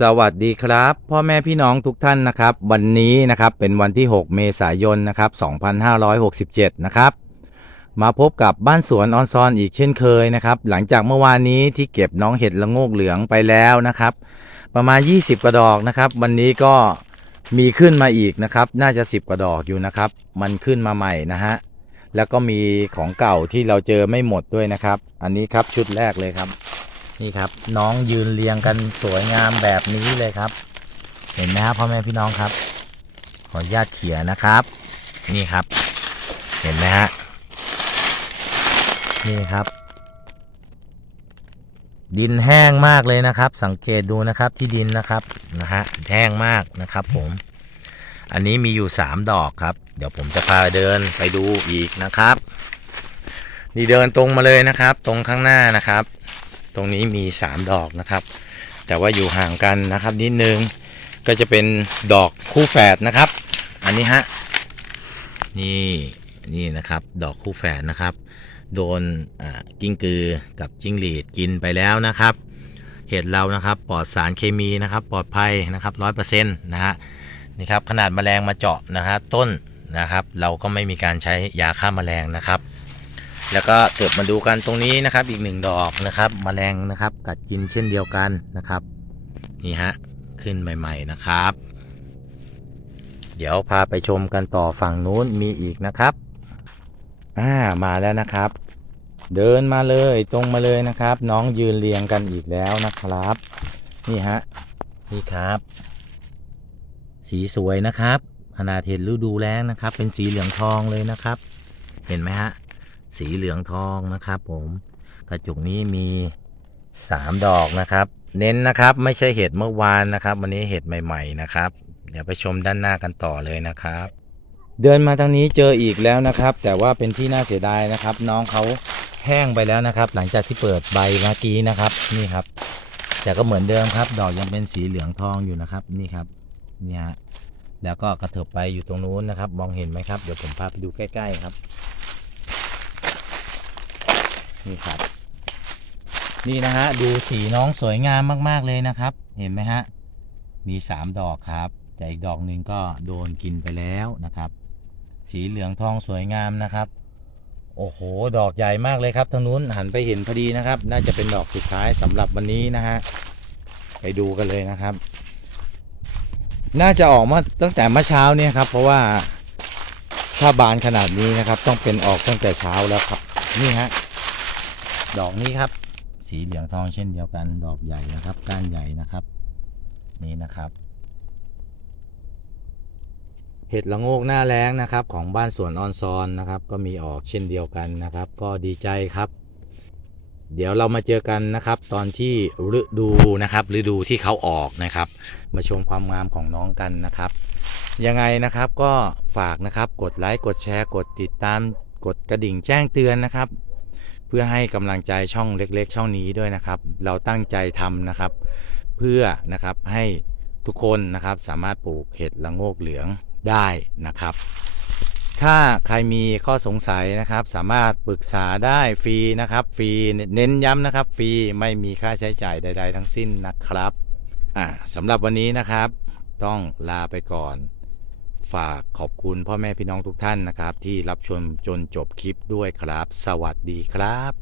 สวัสดีครับ พ่อแม่พี่น้องทุกท่านนะครับ วันนี้นะครับเป็นวันที่ 6 เมษายนนะครับ2567 นะครับ มาพบกับบ้านสวนออนซอนอีกเช่นเคยนะครับ หลังจากเมื่อวานนี้ที่เก็บน้องเห็ดละโงกเหลืองไปแล้วนะครับ ประมาณ 20 กระดอกนะครับ วันนี้ก็มีขึ้นมาอีกนะครับ น่าจะ 10 กระดอกอยู่นะครับ มันขึ้นมาใหม่นะฮะแล้วก็มีของเก่าที่เราเจอไม่หมดด้วยนะครับ อันนี้ครับชุดแรกเลยครับ นี่ครับ น้องยืนเรียงกันสวยงามแบบนี้เลยครับ เห็นไหมครับพ่อแม่พี่น้องครับ ขออนุญาตเขี่ยนะครับ นี่ครับ เห็นไหมฮะนี่ครับ ดินแห้งมากเลยนะครับ สังเกตดูนะครับที่ดินนะครับนะฮะแห้งมากนะครับผม อันนี้มีอยู่สามดอกครับ เดี๋ยวผมจะพาเดินไปดูอีกนะครับ นี่เดินตรงมาเลยนะครับ ตรงข้างหน้านะครับ ตรงนี้มี3ดอกนะครับ แต่ว่าอยู่ห่างกันนะครับนิดนึงก็จะเป็นดอกคู่แฝดนะครับ อันนี้ฮะนี่นี่นะครับ ดอกคู่แฝดนะครับ โดนกิ้งกือกับจิ้งหรีดกินไปแล้วนะครับ เห็ดเรานะครับปลอดสารเคมีนะครับ ปลอดภัยนะครับร้อยเปอร์เซ็นต์นะฮะนี่ครับขนาดแมลงมาเจาะนะฮะต้นนะครับ เราก็ไม่มีการใช้ยาฆ่าแมลงนะครับ แล้วก็เกิดมาดูกันตรงนี้นะครับ อีกหนึ่งดอกนะครับมแมลงนะครับ กัดกินเช่นเดียวกันนะครับ นี่ฮะขึ้นใหม่ ๆนะครับ เดี๋ยวพาไปชมกันต่อฝั่งนู้นมีอีกนะครับอ่ามาแล้วนะครับ เดินมาเลยตรงมาเลยนะครับ น้องยืนเรียงกันอีกแล้วนะครับ นี่ฮะนี่ครับ สีสวยนะครับขนาเห็นฤดูแล้งนะครับ เป็นสีเหลืองทองเลยนะครับ เห็นไหมฮะ สีเหลืองทองนะครับ ผมกระจุกนี้มีสามดอกนะครับ เน้นนะครับ ไม่ใช่เห็ดเมื่อวานนะครับ วันนี้เห็ดใหม่ ๆ นะครับ เดี๋ยวไปชมด้านหน้ากันต่อเลยนะครับ เดินมาทางนี้เจออีกแล้วนะครับ แต่ว่าเป็นที่น่าเสียดายนะครับ น้องเขาแห้งไปแล้วนะครับ หลังจากที่เปิดใบเมื่อกี้นะครับ นี่ครับ แต่ก็เหมือนเดิมครับ ดอกยังเป็นสีเหลืองทองอยู่นะครับ นี่ครับนี่ฮะแล้วก็กระเถิบไปอยู่ตรงนู้นนะครับ มองเห็นไหมครับ เดี๋ยวผมพาไปดูใกล้ ๆ ครับ นี่ครับ นี่นะฮะดูสีน้องสวยงามมาก ๆ เลยนะครับ เห็นไหมฮะ มีสามดอกครับ แต่อีกดอกหนึ่งก็โดนกินไปแล้วนะครับ สีเหลืองทองสวยงามนะครับ โอ้โห ดอกใหญ่มากเลยครับทางนู้นหันไปเห็นพอดีนะครับ น่าจะเป็นดอกสุดท้ายสำหรับวันนี้นะฮะไปดูกันเลยนะครับ น่าจะออกมาตั้งแต่เมื่อเช้าเนี่ยครับ เพราะว่าถ้าบานขนาดนี้นะครับ ต้องเป็นออกตั้งแต่เช้าแล้วครับ นี่ฮะ ดอกนี้ครับ สีเหลืองทองเช่นเดียวกันดอกใหญ่นะครับก้านใหญ่นะครับ นี่นะครับ เห็ดละโงกหน้าแล้งนะครับ ของบ้านสวนออนซอนนะครับ ก็มีออกเช่นเดียวกันนะครับ ก็ดีใจครับ เดี๋ยวเรามาเจอกันนะครับ ตอนที่ฤดูนะครับฤดูที่เขาออกนะครับ มาชมความงามของน้องกันนะครับ ยังไงนะครับก็ฝากนะครับ กดไลค์กดแชร์ กดติดตามกดกระดิ่งแจ้งเตือนนะครับ พื่อให้กำลังใจช่องเล็ก ๆ ช่องนี้ด้วยนะครับ เราตั้งใจทำนะครับ เพื่อนะครับให้ทุกคนนะครับสามารถปลูกเห็ดละโงกเหลืองได้นะครับ ถ้าใครมีข้อสงสัยนะครับ สามารถปรึกษาได้ฟรีนะครับฟรีเน้นย้ำนะครับฟรีไม่มีค่าใช้จ่ายใด ๆ ทั้งสิ้นนะครับอ่าสำหรับวันนี้นะครับ ต้องลาไปก่อน ฝากขอบคุณพ่อแม่พี่น้องทุกท่านนะครับ ที่รับชมจนจบคลิปด้วยครับ สวัสดีครับ